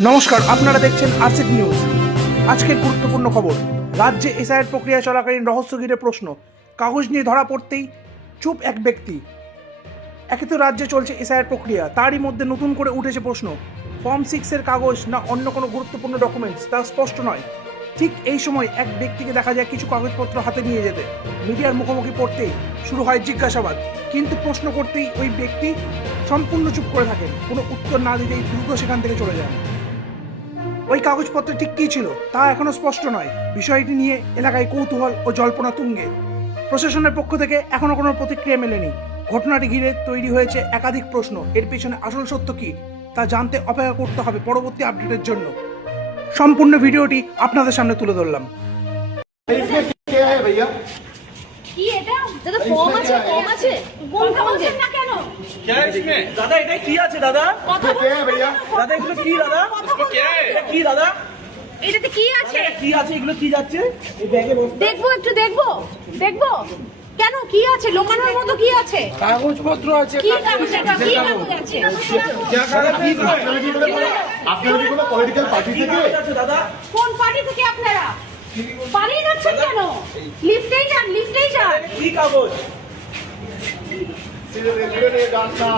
নমস্কার, আপনারা দেখছেন আরসিড নিউজ। আজকের গুরুত্বপূর্ণ খবর, রাজ্যে এসআইআর প্রক্রিয়া চলাকালীন রহস্য ঘিরে প্রশ্ন, কাগজ নিয়ে ধরা পড়তেই চুপ এক ব্যক্তি। একে তো রাজ্যে চলছে এসআইআর প্রক্রিয়া, তারই মধ্যে নতুন করে উঠেছে প্রশ্ন, ফর্ম 6-এর কাগজ না অন্য কোনো গুরুত্বপূর্ণ ডকুমেন্টস তা স্পষ্ট নয়। ঠিক এই সময় এক ব্যক্তিকে দেখা যায় কিছু কাগজপত্র হাতে নিয়ে যেতে। মিডিয়ার মুখোমুখি পড়তেই শুরু হয় জিজ্ঞাসাবাদ, কিন্তু প্রশ্ন করতেই ওই ব্যক্তি সম্পূর্ণ চুপ করে থাকেন, কোনো উত্তর না দিতেই দ্রুত সেখান থেকে চলে যান। ওই কাগজপত্রে ঠিক কী ছিল তা এখনো স্পষ্ট নয়। বিষয়টি নিয়ে এলাকায় কৌতূহল ও জল্পনা তুঙ্গে। প্রশাসনের পক্ষ থেকে এখনো কোনো প্রতিক্রিয়া মেলেনি। ঘটনাটি ঘিরে তৈরি হয়েছে একাধিক প্রশ্ন। এর পেছনে আসল সত্য কি তা জানতে অপেক্ষা করতে হবে পরবর্তী আপডেটের জন্য। সম্পূর্ণ ভিডিওটি আপনাদের সামনে তুলে ধরলাম। কি এটা দাদা ফর্ম আছে কোন কাগজে না কেন क्या है इसमें दादा এটা কি আছে দাদা কথা क्या है भैया दादा এগুলো কি দাদা इसको क्या है এটা কি দাদা এটাতে কি আছে কি আছে এগুলো কি যাচ্ছে এই ব্যাগে বসে দেখবো একটু দেখবো কেন কি আছে লোকানোর মতো কি আছে কাগজপত্র আছে কি কাগজ এটা কি কাগজ আছে क्या कागज কি আপনারা কি কোনো পলিটিক্যাল পার্টি থেকে আছে দাদা কোন পার্টি থেকে আপনারা পালিয়ে যাচ্ছেন কেন লিফটেই যান কি কাগজ সিলেক্টেড ডাটা